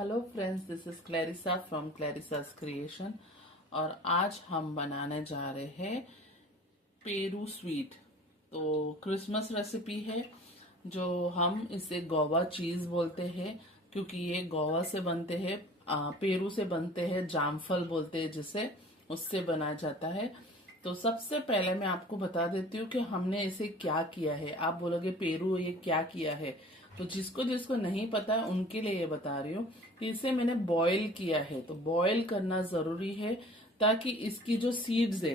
Hello friends, this is Clarissa from Clarissa's creation. और आज हम बनाने जा रहे हैं पेरू स्वीट। तो क्रिसमस रेसिपी है जो हम इसे गोवा चीज बोलते हैं, क्योंकि ये गोवा से बनते हैं, पेरू से बनते हैं, जामफल बोलते हैं जिसे, उससे बनाया जाता है। तो सबसे पहले मैं आपको बता देती हूँ कि हमने इसे क्या किया है। आप बोलोगे पेरू ये क्या किया है, तो जिसको जिसको नहीं पता है उनके लिए ये बता रही हूँ कि इसे मैंने बॉईल किया है। तो बॉईल करना जरूरी है ताकि इसकी जो सीड्स है,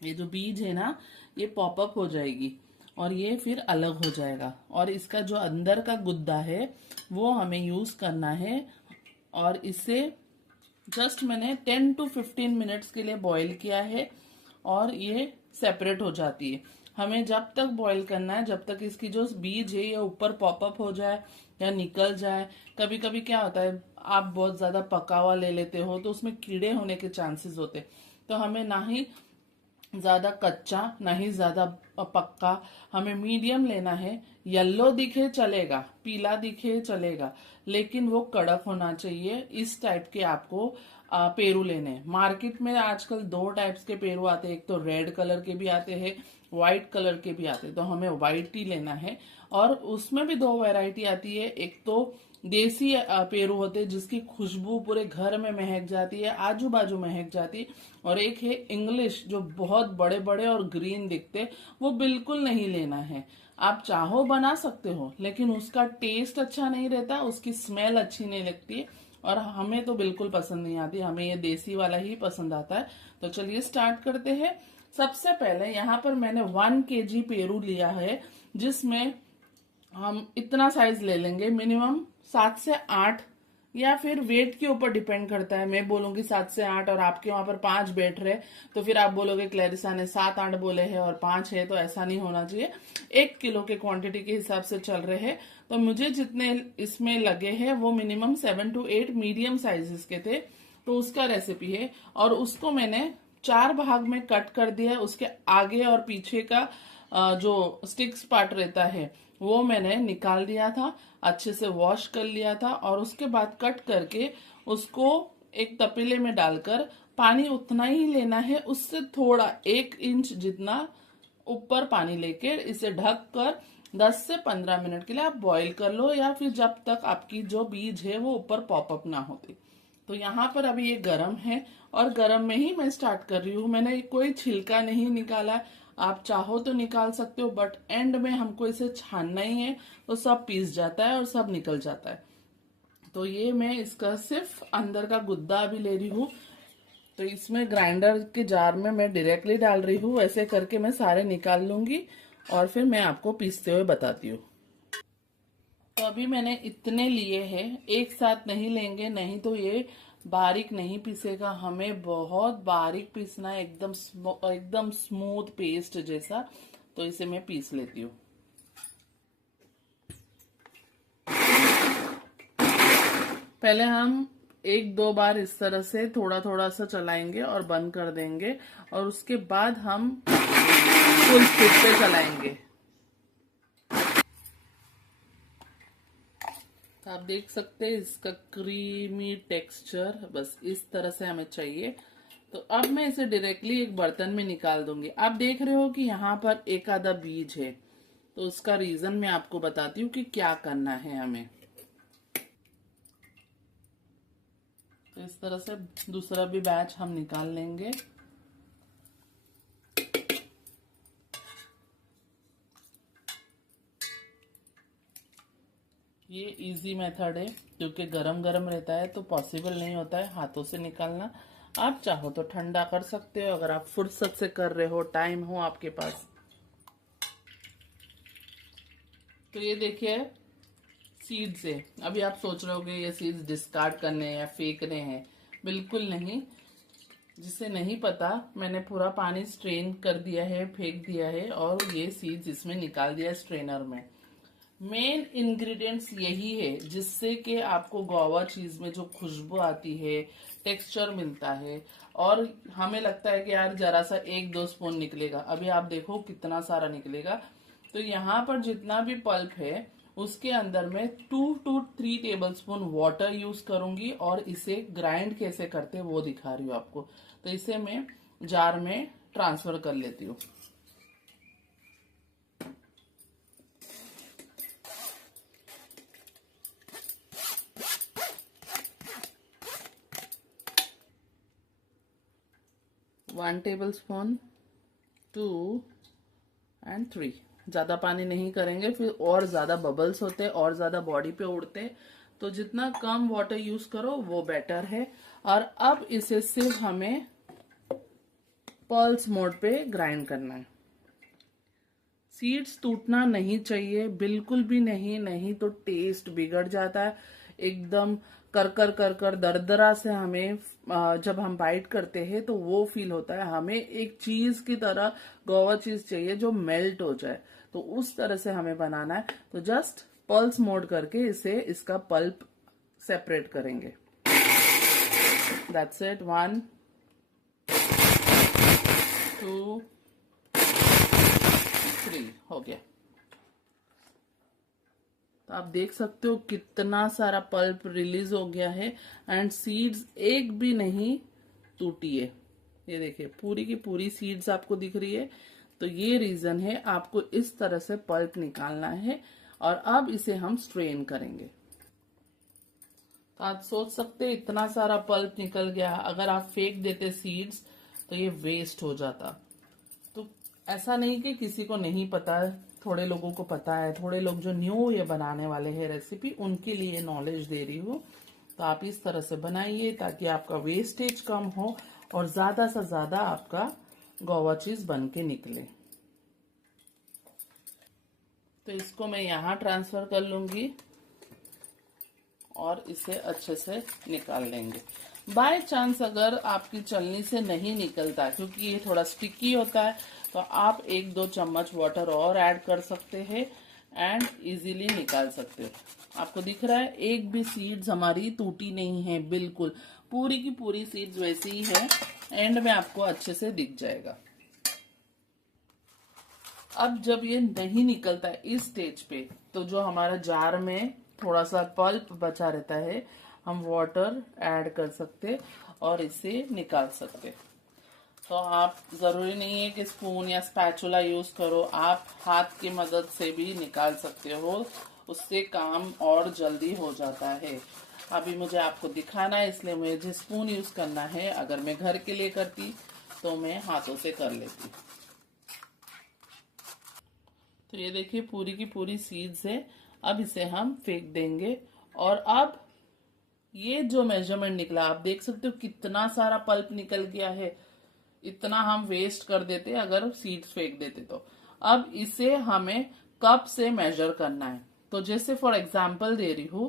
ये जो बीज है ना, ये पॉपअप हो जाएगी और ये फिर अलग हो जाएगा। और इसका जो अंदर का गुद्दा है वो हमें यूज करना है। और इसे जस्ट मैंने 10 to 15 मिनट्स के लिए बॉईल किया है और ये सेपरेट हो जाती है। हमें जब तक बॉईल करना है जब तक इसकी जो बीज है ये ऊपर पॉपअप हो जाए या निकल जाए। कभी कभी क्या होता है, आप बहुत ज्यादा पका हुआ ले लेते हो तो उसमें कीड़े होने के चांसेस होते। तो हमें ना ही ज्यादा कच्चा ना ही ज्यादा पक्का, हमें मीडियम लेना है। येलो दिखे चलेगा, पीला दिखे चलेगा, लेकिन वो कड़क होना चाहिए। इस टाइप के आपको पेरू लेने हैं। मार्केट में आजकल दो टाइप्स के पेरू आते हैं, एक तो रेड कलर के भी आते हैं, व्हाइट कलर के भी आते हैं। तो हमें व्हाइट ही लेना है। और उसमें भी दो वैरायटी आती है, एक तो देसी पेरू होते हैं जिसकी खुशबू पूरे घर में महक जाती है, आजू बाजू महक जाती है। और एक है इंग्लिश जो बहुत बड़े बड़े और ग्रीन दिखते, वो बिल्कुल नहीं लेना है। आप चाहो बना सकते हो, लेकिन उसका टेस्ट अच्छा नहीं रहता, उसकी स्मेल अच्छी नहीं लगती है और हमें तो बिल्कुल पसंद नहीं आती। हमें ये देसी वाला ही पसंद आता है। तो चलिए स्टार्ट करते हैं। सबसे पहले यहाँ पर मैंने 1 kg पेरू लिया है, जिसमें हम इतना साइज ले लेंगे, मिनिमम 7 से 8, या फिर वेट के ऊपर डिपेंड करता है। मैं बोलूंगी 7 से 8 और आपके वहां पर 5 बैठ रहे, तो फिर आप बोलोगे क्लैरिसा ने 7-8 बोले हैं और 5 है, तो ऐसा नहीं होना चाहिए। 1 किलो के क्वांटिटी के हिसाब से चल रहे हैं। तो मुझे जितने इसमें लगे हैं वो मिनिमम 7 to 8 मीडियम साइजेस के थे। तो उसका रेसिपी है और उसको मैंने 4 भाग में कट कर दिया। उसके आगे और पीछे का जो स्टिक्स पार्ट रहता है वो मैंने निकाल दिया था, अच्छे से वॉश कर लिया था। और उसके बाद कट करके उसको एक तपेले में डालकर, पानी उतना ही लेना है, उससे थोड़ा 1 इंच जितना ऊपर पानी लेके इसे ढक कर 10 से 15 मिनट के लिए आप बॉईल कर लो, या फिर जब तक आपकी जो बीज है वो ऊपर पॉपअप ना होती। तो यहाँ पर अभी ये गरम है और गरम में ही मैं स्टार्ट कर रही हूँ। मैंने कोई छिलका नहीं निकाला। आप चाहो तो निकाल सकते हो, बट एंड में हमको इसे छानना ही है, तो सब पीस जाता है और सब निकल जाता है। तो ये मैं इसका सिर्फ अंदर का गुद्दा अभी ले रही हूँ। तो इसमें ग्राइंडर के जार में मैं डायरेक्टली डाल रही हूँ। ऐसे करके मैं सारे निकाल लूंगी और फिर मैं आपको पीसते हुए बताती हूँ। तो अभी मैंने इतने लिए हैं, एक साथ नहीं लेंगे, नहीं तो ये बारीक नहीं पीसेगा। हमें बहुत बारीक पीसना है, एकदम स्मूथ पेस्ट जैसा। तो इसे मैं पीस लेती हूँ। पहले हम 1-2 बार इस तरह से थोड़ा थोड़ा सा चलाएंगे और बंद कर देंगे, और उसके बाद हम फुल स्पीड पे चलाएंगे। तो आप देख सकते हैं इसका क्रीमी टेक्सचर बस इस तरह से हमें चाहिए। तो अब मैं इसे डायरेक्टली एक बर्तन में निकाल दूंगी। आप देख रहे हो कि यहाँ पर एक आधा बीज है, तो उसका रीजन मैं आपको बताती हूँ कि क्या करना है हमें। तो इस तरह से दूसरा भी बैच हम निकाल लेंगे। ये इजी मेथड है, क्योंकि गरम गरम रहता है तो पॉसिबल नहीं होता है हाथों से निकालना। आप चाहो तो ठंडा कर सकते हो, अगर आप फुर्सत से कर रहे हो, टाइम हो आपके पास। तो ये देखिए सीड्स है। अभी आप सोच रहे होगे ये सीड्स डिस्कार्ड करने हैं या फेंकने हैं, बिल्कुल नहीं। जिसे नहीं पता, मैंने पूरा पानी स्ट्रेन कर दिया है, फेंक दिया है और ये सीड्स इसमें निकाल दिया स्ट्रेनर में। मेन इंग्रेडिएंट्स यही है जिससे कि आपको गोवा चीज में जो खुशबू आती है, टेक्सचर मिलता है। और हमें लगता है कि यार जरा सा 1-2 स्पून निकलेगा, अभी आप देखो कितना सारा निकलेगा। तो यहाँ पर जितना भी पल्प है उसके अंदर मैं 2 to 3 टेबलस्पून वाटर यूज करूंगी और इसे ग्राइंड कैसे करते हैं वो दिखा रही हूँ आपको। तो इसे मैं जार में ट्रांसफर कर लेती हूँ। One tablespoon, 2 and 3। ज्यादा पानी नहीं करेंगे, फिर और ज्यादा बबल्स होते और ज्यादा बॉडी पे उड़ते। तो जितना कम वाटर यूज करो वो बेटर है। और अब इसे सिर्फ हमें पल्स मोड पे ग्राइंड करना है। सीड्स टूटना नहीं चाहिए, बिल्कुल भी नहीं, नहीं तो टेस्ट बिगड़ जाता है एकदम। कर कर कर कर दरदरा से हमें जब हम बाइट करते हैं तो वो फील होता है। हमें एक चीज की तरह गोवा चीज चाहिए जो मेल्ट हो जाए, तो उस तरह से हमें बनाना है। तो जस्ट पल्स मोड करके इसे इसका पल्प सेपरेट करेंगे। That's it. 1 2 3 हो गया। तो आप देख सकते हो कितना सारा पल्प रिलीज हो गया है एंड सीड्स एक भी नहीं टूटी है। ये देखिए पूरी की पूरी सीड्स आपको दिख रही है। तो ये रीजन है, आपको इस तरह से पल्प निकालना है। और अब इसे हम स्ट्रेन करेंगे। तो आप सोच सकते हैं इतना सारा पल्प निकल गया, अगर आप फेंक देते सीड्स तो ये वेस्ट हो जाता। तो ऐसा नहीं कि किसी को नहीं पता, थोड़े लोगों को पता है। थोड़े लोग जो न्यू ये बनाने वाले हैं रेसिपी, उनके लिए नॉलेज दे रही हूँ। तो आप इस तरह से बनाइए ताकि आपका वेस्टेज कम हो और ज्यादा से ज्यादा आपका गोवा चीज बन के निकले। तो इसको मैं यहाँ ट्रांसफर कर लूंगी और इसे अच्छे से निकाल लेंगे। बाय चांस अगर आपकी चलनी से नहीं निकलता, क्योंकि ये थोड़ा स्टिकी होता है, तो आप 1-2 चम्मच वाटर और ऐड कर सकते हैं एंड इजीली निकाल सकते हो। आपको दिख रहा है एक भी सीड्स हमारी टूटी नहीं है, बिल्कुल पूरी की पूरी सीड्स वैसी ही है। एंड में आपको अच्छे से दिख जाएगा। अब जब ये नहीं निकलता है इस स्टेज पे, तो जो हमारा जार में थोड़ा सा पल्प बचा रहता है, हम वाटर ऐड कर सकते और इसे निकाल सकते। तो आप जरूरी नहीं है कि स्पून या स्पैचुला यूज करो, आप हाथ की मदद से भी निकाल सकते हो, उससे काम और जल्दी हो जाता है। अभी मुझे आपको दिखाना है इसलिए मुझे स्पून यूज करना है। अगर मैं घर के लिए करती तो मैं हाथों से कर लेती। तो ये देखिए पूरी की पूरी सीड्स है। अब इसे हम फेंक देंगे। और अब ये जो मेजरमेंट निकला, आप देख सकते हो कितना सारा पल्प निकल गया है। इतना हम वेस्ट कर देते अगर सीड्स फेंक देते तो। अब इसे हमें कप से मेजर करना है। तो जैसे फॉर एग्जांपल दे रही हूं,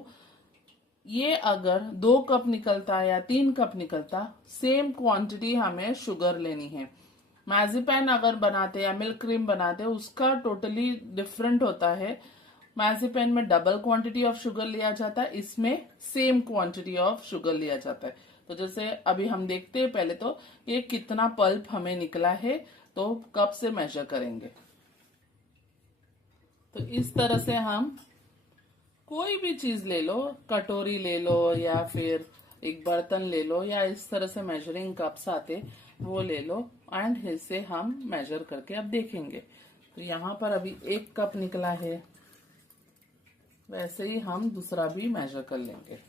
ये अगर 2 कप निकलता या 3 कप निकलता, सेम क्वांटिटी हमें शुगर लेनी है। मैजिपैन अगर बनाते या मिल्क क्रीम बनाते उसका टोटली डिफरेंट होता है। मैजिपैन में डबल क्वांटिटी ऑफ शुगर लिया जाता है, इसमें सेम क्वांटिटी ऑफ शुगर लिया जाता है। तो जैसे अभी हम देखते हैं, पहले तो ये कितना पल्प हमें निकला है, तो कप से मेजर करेंगे। तो इस तरह से हम कोई भी चीज ले लो, कटोरी ले लो या फिर एक बर्तन ले लो, या इस तरह से मेजरिंग कप्स आते वो ले लो एंड इसे हम मेजर करके अब देखेंगे। तो यहाँ पर अभी 1 कप निकला है, वैसे ही हम दूसरा भी मेजर कर लेंगे।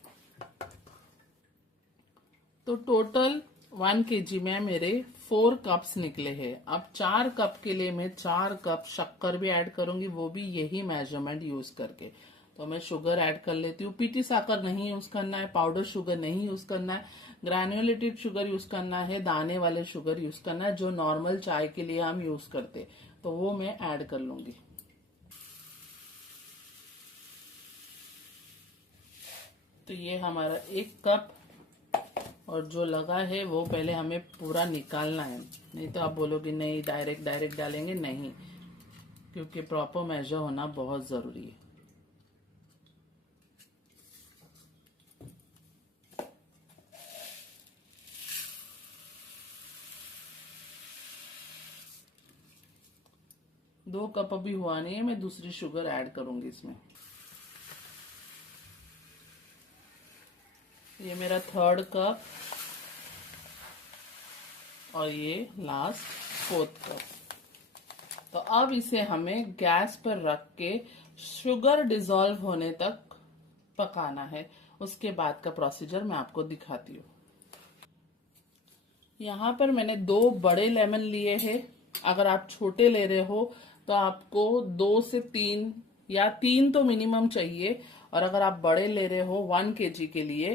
तो टोटल 1 kg में मेरे 4 कप्स निकले हैं। अब 4 कप के लिए मैं 4 कप शक्कर भी ऐड करूंगी, वो भी यही मेजरमेंट यूज करके। तो मैं शुगर ऐड कर लेती हूँ। पीटी साकर नहीं यूज करना है, पाउडर शुगर नहीं यूज करना है, ग्रैन्युलेटेड शुगर यूज करना है, दाने वाले शुगर यूज करना है, जो नॉर्मल चाय के लिए हम यूज करते, तो वो मैं ऐड कर लूंगी। तो ये हमारा 1 कप, और जो लगा है वो पहले हमें पूरा निकालना है। नहीं तो आप बोलोगे नहीं डायरेक्ट डायरेक्ट डालेंगे, नहीं, क्योंकि प्रॉपर मेजर होना बहुत जरूरी है। दो कप अभी हुआ नहीं है, मैं दूसरी शुगर ऐड करूंगी इसमें। ये मेरा थर्ड कप और ये लास्ट फोर्थ कप। तो अब इसे हमें गैस पर रख के शुगर डिसॉल्व होने तक पकाना है। उसके बाद का प्रोसीजर मैं आपको दिखाती हूँ। यहाँ पर मैंने 2 बड़े लेमन लिए हैं। अगर आप छोटे ले रहे हो तो आपको 2 से 3 या 3 तो मिनिमम चाहिए, और अगर आप बड़े ले रहे हो 1 केजी के लिए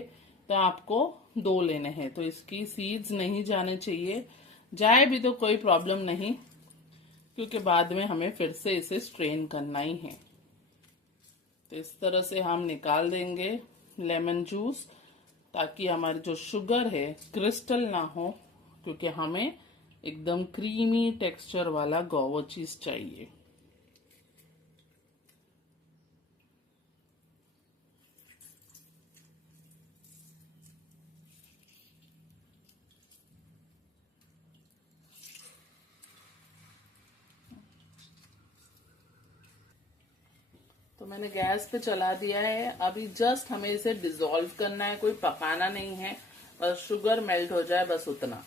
तो आपको 2 लेने हैं। तो इसकी सीड्स नहीं जाने चाहिए, जाए भी तो कोई प्रॉब्लम नहीं, क्योंकि बाद में हमें फिर से इसे स्ट्रेन करना ही है। तो इस तरह से हम निकाल देंगे लेमन जूस, ताकि हमारी जो शुगर है क्रिस्टल ना हो, क्योंकि हमें एकदम क्रीमी टेक्सचर वाला गोवा चीज चाहिए। तो मैंने गैस पे चला दिया है। अभी जस्ट हमें इसे डिसॉल्व करना है, कोई पकाना नहीं है, बस शुगर मेल्ट हो जाए, बस उतना।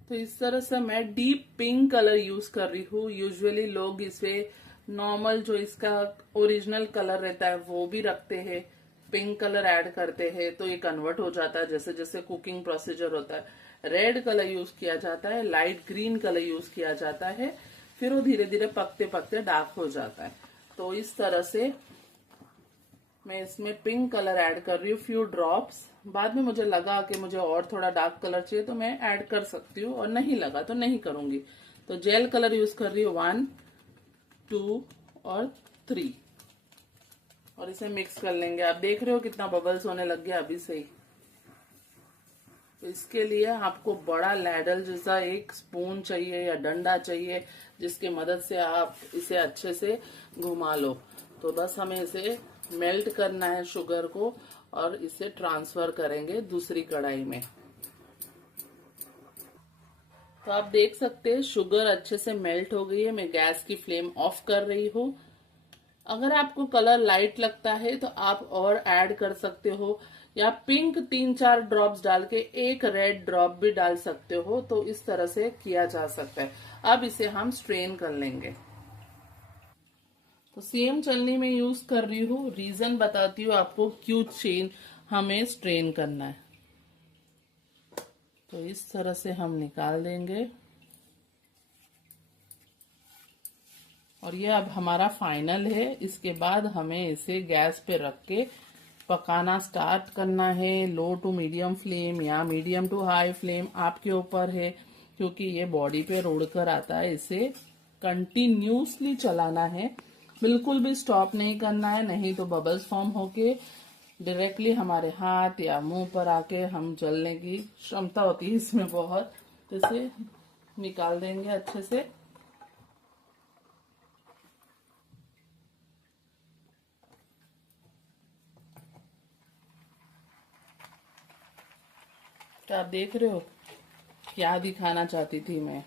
तो इस तरह से मैं डीप पिंक कलर यूज कर रही हूँ। यूजुअली लोग इसे नॉर्मल जो इसका ओरिजिनल कलर रहता है वो भी रखते हैं, पिंक कलर ऐड करते हैं तो ये कन्वर्ट हो जाता है जैसे जैसे कुकिंग प्रोसीजर होता है। रेड कलर यूज किया जाता है, लाइट ग्रीन कलर यूज किया जाता है, फिर वो धीरे धीरे पकते पकते डार्क हो जाता है। तो इस तरह से मैं इसमें पिंक कलर ऐड कर रही हूँ, फ्यू ड्रॉप्स। बाद में मुझे लगा कि मुझे और थोड़ा डार्क कलर चाहिए तो मैं ऐड कर सकती हूँ, और नहीं लगा तो नहीं करूंगी। तो जेल कलर यूज कर रही हूँ 1, 2 और 3, और इसे मिक्स कर लेंगे। आप देख रहे हो कितना बबल्स होने लग गया अभी से ही। तो इसके लिए आपको बड़ा लैडल जैसा एक स्पून चाहिए या डंडा चाहिए, जिसकी मदद से आप इसे अच्छे से घुमा लो। तो बस हमें इसे मेल्ट करना है शुगर को, और इसे ट्रांसफर करेंगे दूसरी कढ़ाई में। तो आप देख सकते हैं शुगर अच्छे से मेल्ट हो गई है। मैं गैस की फ्लेम ऑफ कर रही हूँ। अगर आपको कलर लाइट लगता है तो आप और ऐड कर सकते हो, या पिंक 3-4 ड्रॉप्स डाल के एक रेड ड्रॉप भी डाल सकते हो। तो इस तरह से किया जा सकता है। अब इसे हम स्ट्रेन कर लेंगे। तो सेम चलनी में यूज कर रही हूँ। रीजन बताती हूँ आपको क्यों चेन हमें स्ट्रेन करना है। तो इस तरह से हम निकाल देंगे, और ये अब हमारा फाइनल है। इसके बाद हमें इसे गैस पे रख के पकाना स्टार्ट करना है। लो टू मीडियम फ्लेम या मीडियम टू हाई फ्लेम आपके ऊपर है, क्योंकि ये बॉडी पे रोड़ कर आता है। इसे कंटिन्यूसली चलाना है, बिल्कुल भी स्टॉप नहीं करना है, नहीं तो बबल्स फॉर्म होके डायरेक्टली हमारे हाथ या मुंह पर आके हम जलने की क्षमता होती है इसमें बहुत। तो इसे निकाल देंगे अच्छे से। तो आप देख रहे हो क्या दिखाना चाहती थी मैं।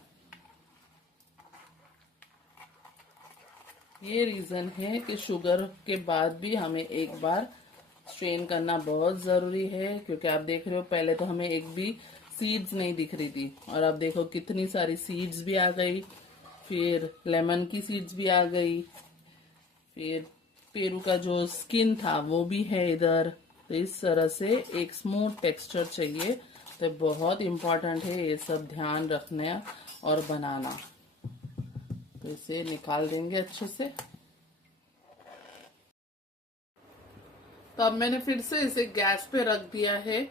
ये रीजन है कि शुगर के बाद भी हमें एक बार स्ट्रेन करना बहुत जरूरी है, क्योंकि आप देख रहे हो पहले तो हमें एक भी सीड्स नहीं दिख रही थी, और अब देखो कितनी सारी सीड्स भी आ गई, फिर लेमन की सीड्स भी आ गई, फिर पेरू का जो स्किन था वो भी है इधर। तो इस तरह से एक स्मूथ टेक्सचर चाहिए। तो बहुत इम्पोर्टेंट है ये सब ध्यान रखना और बनाना। तो इसे निकाल देंगे अच्छे से। तो अब मैंने फिर से इसे गैस पे रख दिया है,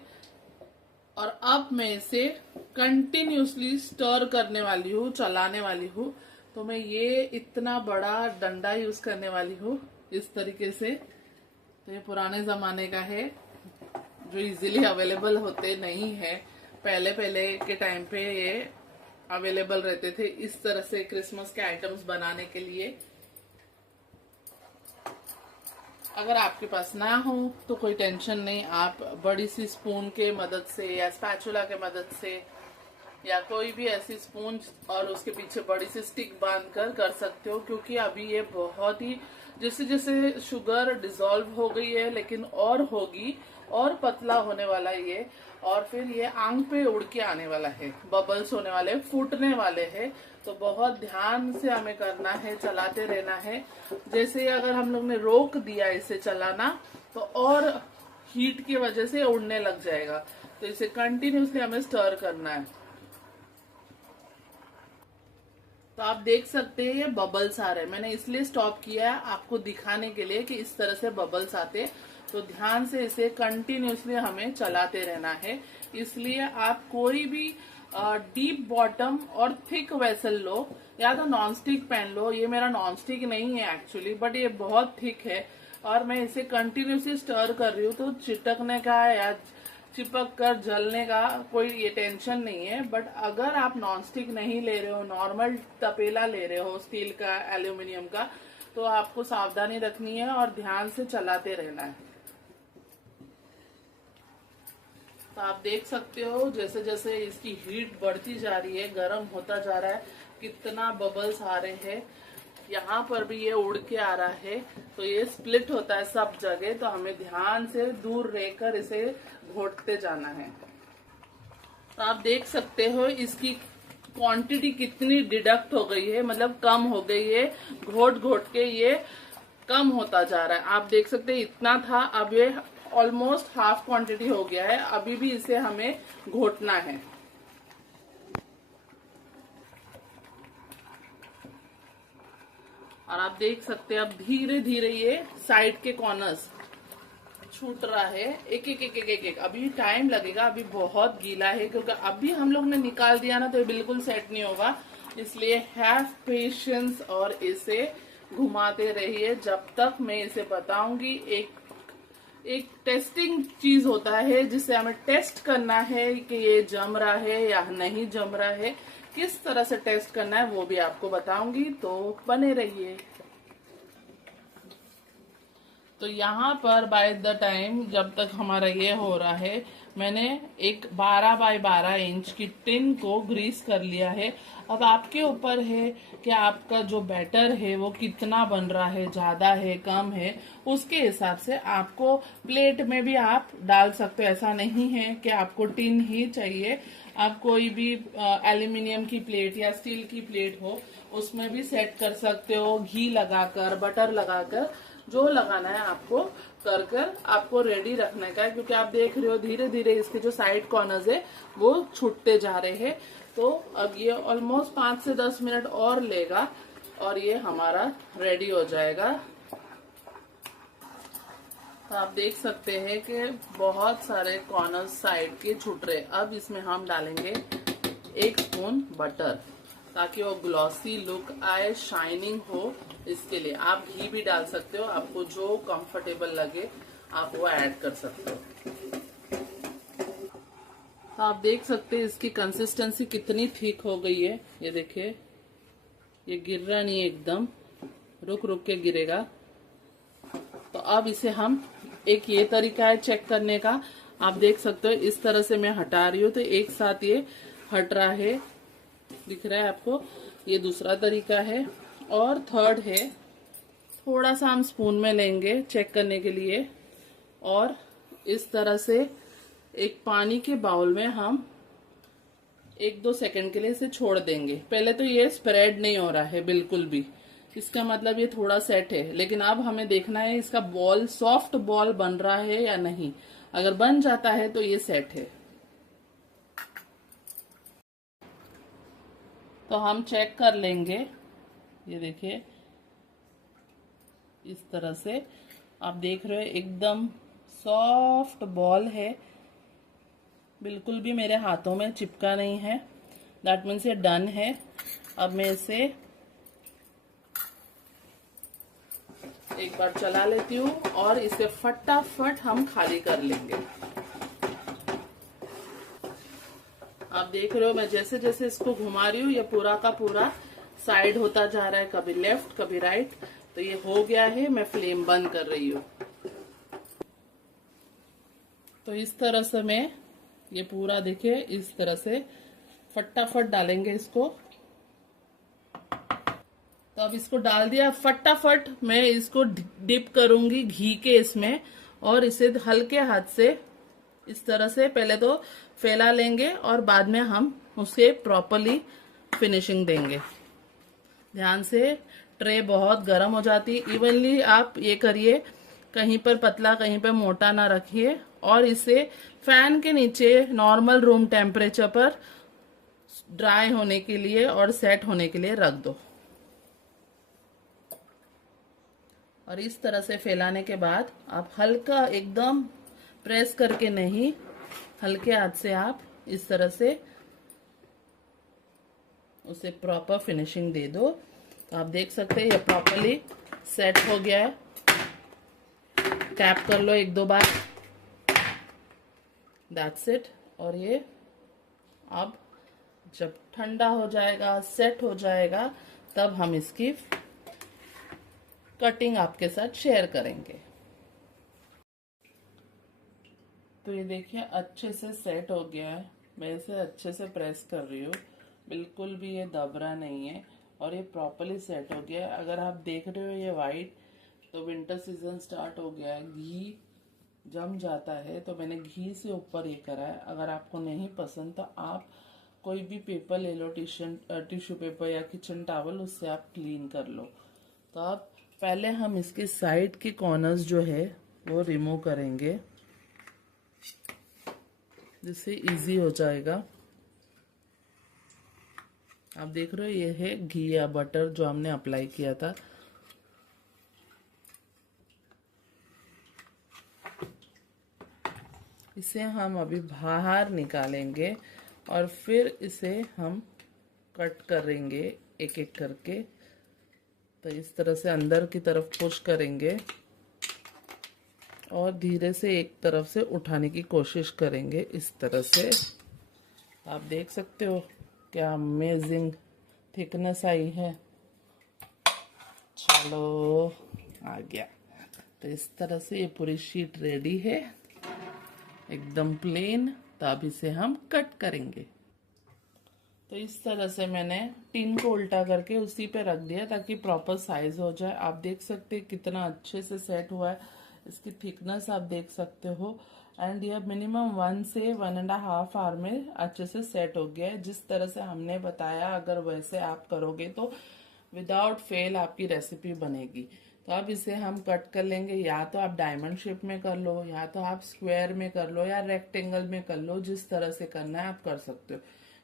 और अब मैं इसे कंटिन्यूसली स्टर करने वाली हूँ, चलाने वाली हूँ। तो मैं ये इतना बड़ा डंडा यूज करने वाली हूँ इस तरीके से। तो ये पुराने जमाने का है, जो इजीली अवेलेबल होते नहीं है। पहले पहले के टाइम पे ये अवेलेबल रहते थे इस तरह से क्रिसमस के आइटम्स बनाने के लिए। अगर आपके पास ना हो तो कोई टेंशन नहीं, आप बड़ी सी स्पून के मदद से या स्पैचुला के मदद से, या कोई भी ऐसी स्पून और उसके पीछे बड़ी सी स्टिक बांध कर सकते हो, क्योंकि अभी ये बहुत ही जैसे जैसे शुगर डिसॉल्व हो गई है, लेकिन और होगी, और पतला होने वाला ये, और फिर ये आंग पे उड़ के आने वाला है, बबल्स होने वाले, फूटने वाले हैं। तो बहुत ध्यान से हमें करना है, चलाते रहना है। जैसे अगर हम लोग ने रोक दिया इसे चलाना, तो और हीट की वजह से उड़ने लग जाएगा। तो इसे कंटिन्यूसली हमें स्टर करना है। तो आप देख सकते हैं ये बबल्स आ रहे हैं। मैंने इसलिए स्टॉप किया है आपको दिखाने के लिए कि इस तरह से बबल्स आते। तो ध्यान से इसे कंटिन्यूसली हमें चलाते रहना है। इसलिए आप कोई भी डीप बॉटम और थिक वेसल लो, या तो नॉनस्टिक पैन लो। ये मेरा नॉनस्टिक नहीं है एक्चुअली, बट ये बहुत थिक है और मैं इसे कंटिन्यूसली स्टर कर रही हूँ। तो चिटकने का या चिपक कर जलने का कोई ये टेंशन नहीं है। बट अगर आप नॉनस्टिक नहीं ले रहे हो, नॉर्मल तपेला ले रहे हो, स्टील का, एल्यूमिनियम का, तो आपको सावधानी रखनी है और ध्यान से चलाते रहना है। तो आप देख सकते हो जैसे जैसे इसकी हीट बढ़ती जा रही है, गर्म होता जा रहा है, कितना बबल्स आ रहे हैं। यहाँ पर भी ये उड़ के आ रहा है। तो ये स्प्लिट होता है सब जगह, तो हमें ध्यान से दूर रहकर इसे घोटते जाना है। तो आप देख सकते हो इसकी क्वांटिटी कितनी डिडक्ट हो गई है, मतलब कम हो गई है। घोट घोट के ये कम होता जा रहा है। आप देख सकते हैं इतना था, अब ये ऑलमोस्ट हाफ क्वांटिटी हो गया है। अभी भी इसे हमें घोटना है। और आप देख सकते हैं अब धीरे धीरे ये साइड के कॉर्नर्स छूट रहा है, एक एक एक एक एक, एक। अभी टाइम लगेगा, अभी बहुत गीला है, क्योंकि अभी हम लोग ने निकाल दिया ना तो ये बिल्कुल सेट नहीं होगा। इसलिए हैव पेशेंस और इसे घुमाते रहिए जब तक मैं इसे बताऊंगी। एक टेस्टिंग चीज होता है जिससे हमें टेस्ट करना है कि ये जम रहा है या नहीं जम रहा है। किस तरह से टेस्ट करना है वो भी आपको बताऊंगी, तो बने रहिए। तो यहाँ पर बाय द टाइम जब तक हमारा ये हो रहा है, मैंने एक 12 बाय 12 इंच की टिन को ग्रीस कर लिया है। अब आपके ऊपर है कि आपका जो बैटर है वो कितना बन रहा है, ज्यादा है, कम है, उसके हिसाब से आपको प्लेट में भी आप डाल सकते हो। ऐसा नहीं है कि आपको टिन ही चाहिए। आप कोई भी एल्यूमिनियम की प्लेट या स्टील की प्लेट हो उसमें भी सेट कर सकते हो। घी लगाकर, बटर लगाकर, जो लगाना है आपको कर कर आपको रेडी रखने का है। क्योंकि आप देख रहे हो धीरे धीरे इसके जो साइड कॉर्नर्स है वो छूटते जा रहे हैं। तो अब ये ऑलमोस्ट 5 से 10 मिनट और लेगा और ये हमारा रेडी हो जाएगा। तो आप देख सकते हैं कि बहुत सारे कॉर्नर्स साइड के छूट रहे। अब इसमें हम डालेंगे 1 स्पून बटर, ताकि वो ग्लॉसी लुक आए, शाइनिंग हो। इसके लिए आप घी भी डाल सकते हो, आपको जो कंफर्टेबल लगे आप वो ऐड कर सकते हो। तो आप देख सकते हैं इसकी कंसिस्टेंसी कितनी थिक हो गई है। ये देखिए, ये गिर रहा नहीं है, एकदम रुक रुक के गिरेगा। तो अब इसे हम, एक ये तरीका है चेक करने का, आप देख सकते हो इस तरह से मैं हटा रही हूँ तो एक साथ ये हट रहा है, दिख रहा है आपको। ये दूसरा तरीका है। और थर्ड है, थोड़ा सा हम स्पून में लेंगे चेक करने के लिए, और इस तरह से एक पानी के बाउल में हम 1-2 सेकंड के लिए इसे छोड़ देंगे। पहले तो ये स्प्रेड नहीं हो रहा है बिल्कुल भी, इसका मतलब ये थोड़ा सेट है। लेकिन अब हमें देखना है इसका बॉल, सॉफ्ट बॉल बन रहा है या नहीं। अगर बन जाता है तो ये सेट है। तो हम चेक कर लेंगे। ये देखिए इस तरह से आप देख रहे हो एकदम सॉफ्ट बॉल है, बिल्कुल भी मेरे हाथों में चिपका नहीं है। दैट मीन्स ये डन है। अब मैं इसे एक बार चला लेती हूँ और इसे फटाफट हम खाली कर लेंगे। आप देख रहे हो मैं जैसे जैसे इसको घुमा रही हूँ ये पूरा का पूरा साइड होता जा रहा है, कभी लेफ्ट कभी राइट। तो ये हो गया है, मैं फ्लेम बंद कर रही हूँ। तो इस तरह से मैं ये पूरा देखिए इस तरह से फटाफट डालेंगे इसको। तो अब इसको डाल दिया, फटाफट मैं इसको डिप करूंगी घी के इसमें, और इसे हल्के हाथ से इस तरह से पहले तो फैला लेंगे और बाद में हम उसे प्रॉपरली फिनिशिंग देंगे। ध्यान से, ट्रे बहुत गर्म हो जाती है, इवनली आप ये करिए, कहीं पर पतला कहीं पर मोटा ना रखिए, और इसे फैन के नीचे नॉर्मल रूम टेम्परेचर पर ड्राई होने के लिए और सेट होने के लिए रख दो। और इस तरह से फैलाने के बाद आप हल्का, एकदम प्रेस करके नहीं, हल्के हाथ से आप इस तरह से उसे प्रॉपर फिनिशिंग दे दो। तो आप देख सकते हैं ये प्रॉपरली सेट हो गया है। टैप कर लो एक दो बार, दैट्स इट। और ये अब जब ठंडा हो जाएगा, सेट हो जाएगा, तब हम इसकी कटिंग आपके साथ शेयर करेंगे। तो ये देखिए अच्छे से सेट हो गया है। मैं इसे अच्छे से प्रेस कर रही हूँ, बिल्कुल भी ये दब रहा नहीं है, और ये प्रॉपरली सेट हो गया है। अगर आप देख रहे हो ये वाइट, तो विंटर सीजन स्टार्ट हो गया है, घी जम जाता है, तो मैंने घी से ऊपर ये करा है। अगर आपको नहीं पसंद तो आप कोई भी पेपर ले लो, टिश्यू पेपर या किचन टॉवल, उससे आप क्लीन कर लो। तो अब पहले हम इसके साइड के कॉर्नर्स जो है वो रिमूव करेंगे, जिससे इजी हो जाएगा। आप देख रहे हो ये है घी या बटर जो हमने अप्लाई किया था। इसे हम अभी बाहर निकालेंगे और फिर इसे हम कट करेंगे एक एक करके। तो इस तरह से अंदर की तरफ पुश करेंगे और धीरे से एक तरफ से उठाने की कोशिश करेंगे, इस तरह से। आप देख सकते हो क्या अमेजिंग थिकनेस आई है। चलो आ गया। तो इस तरह से ये पूरी शीट रेडी है, एकदम प्लेन। तो अब इसे हम कट करेंगे। तो इस तरह से मैंने टिन को उल्टा करके उसी पे रख दिया ताकि प्रॉपर साइज हो जाए। आप देख सकते हैं कितना अच्छे से सेट हुआ है, इसकी थिकनेस आप देख सकते हो। एंड यह मिनिमम 1 से 1.5 आवर में अच्छे से सेट हो गया है, जिस तरह से हमने बताया। अगर वैसे आप करोगे तो विदाउट फेल आपकी रेसिपी बनेगी। तो अब इसे हम कट कर लेंगे। या तो आप डायमंड शेप में कर लो, या तो आप स्क्वायर में कर लो, या रेक्टेंगल में कर लो, जिस तरह से करना है आप कर सकते हो।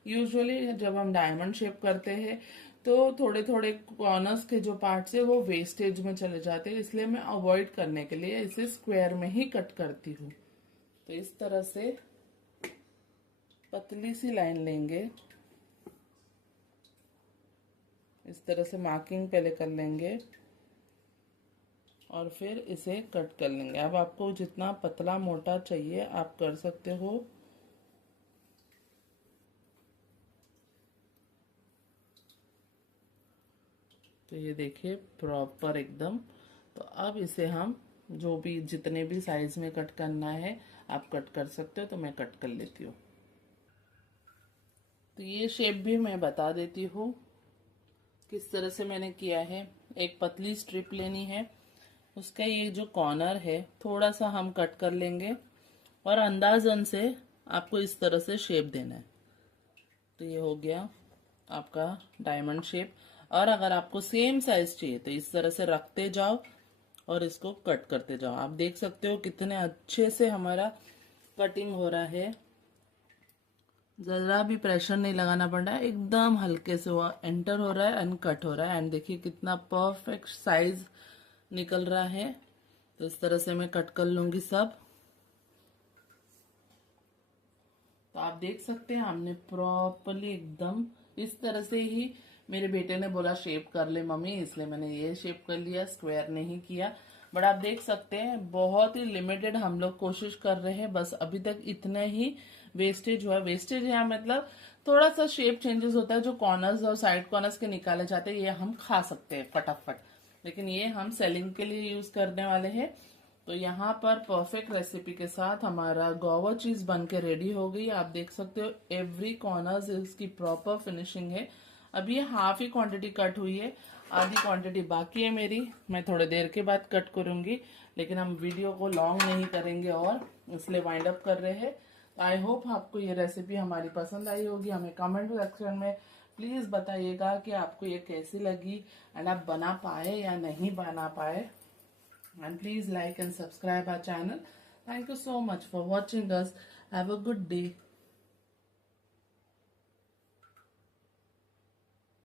यूजुअली जब हम डायमंड शेप करते हैं तो थोड़े थोड़े कॉर्नर्स के जो पार्ट्स है वो वेस्टेज में चले जाते हैं, इसलिए मैं अवॉइड करने के लिए इसे स्क्वायर में ही कट करती हूँ। तो इस तरह से पतली सी लाइन लेंगे, इस तरह से मार्किंग पहले कर लेंगे और फिर इसे कट कर लेंगे। अब आपको जितना पतला मोटा चाहिए आप कर सकते हो। तो ये देखिए प्रॉपर एकदम। तो अब इसे हम जो भी जितने भी साइज में कट करना है आप कट कर सकते हो। तो मैं कट कर लेती हूँ। तो ये शेप भी मैं बता देती हूँ किस तरह से मैंने किया है। एक पतली स्ट्रिप लेनी है, उसका ये जो कॉर्नर है थोड़ा सा हम कट कर लेंगे और अंदाजन से आपको इस तरह से शेप देना है। तो ये हो गया आपका डायमंड शेप। और अगर आपको सेम साइज चाहिए तो इस तरह से रखते जाओ और इसको कट करते जाओ। आप देख सकते हो कितने अच्छे से हमारा कटिंग हो रहा है, जरा भी प्रेशर नहीं लगाना पड़ रहा है, एकदम हल्के से वो एंटर हो रहा है एंड कट हो रहा है। एंड देखिए कितना परफेक्ट साइज निकल रहा है। तो इस तरह से मैं कट कर लूंगी सब। तो आप देख सकते हैं हमने प्रॉपरली एकदम इस तरह से ही, मेरे बेटे ने बोला शेप कर ले मम्मी, इसलिए मैंने ये शेप कर लिया, स्क्वायर नहीं किया। बट आप देख सकते हैं बहुत ही लिमिटेड हम लोग कोशिश कर रहे हैं, बस अभी तक इतना ही वेस्टेज हुआ। वेस्टेज यहाँ मतलब थोड़ा सा शेप चेंजेस होता है, जो कॉर्नर्स और साइड कॉर्नर्स के निकाले जाते हैं ये हम खा सकते हैं फटाफट, लेकिन ये हम सेलिंग के लिए यूज करने वाले हैं। तो यहाँ पर परफेक्ट रेसिपी के साथ हमारा गोवा चीज बन के रेडी हो गई। आप देख सकते हो एवरी कॉर्नर्स इसकी प्रॉपर फिनिशिंग है। अभी ये हाफ ही क्वांटिटी कट हुई है, आधी क्वांटिटी बाकी है मेरी। मैं थोड़ी देर के बाद कट करूंगी, लेकिन हम वीडियो को लॉन्ग नहीं करेंगे और इसलिए वाइंड अप कर रहे हैं। आई होप आपको ये रेसिपी हमारी पसंद आई होगी। हमें कमेंट सेक्शन में प्लीज बताइएगा कि आपको ये कैसी लगी एंड आप बना पाए या नहीं बना पाए। And please like and subscribe our channel. Thank you so much for watching us. Have a good day.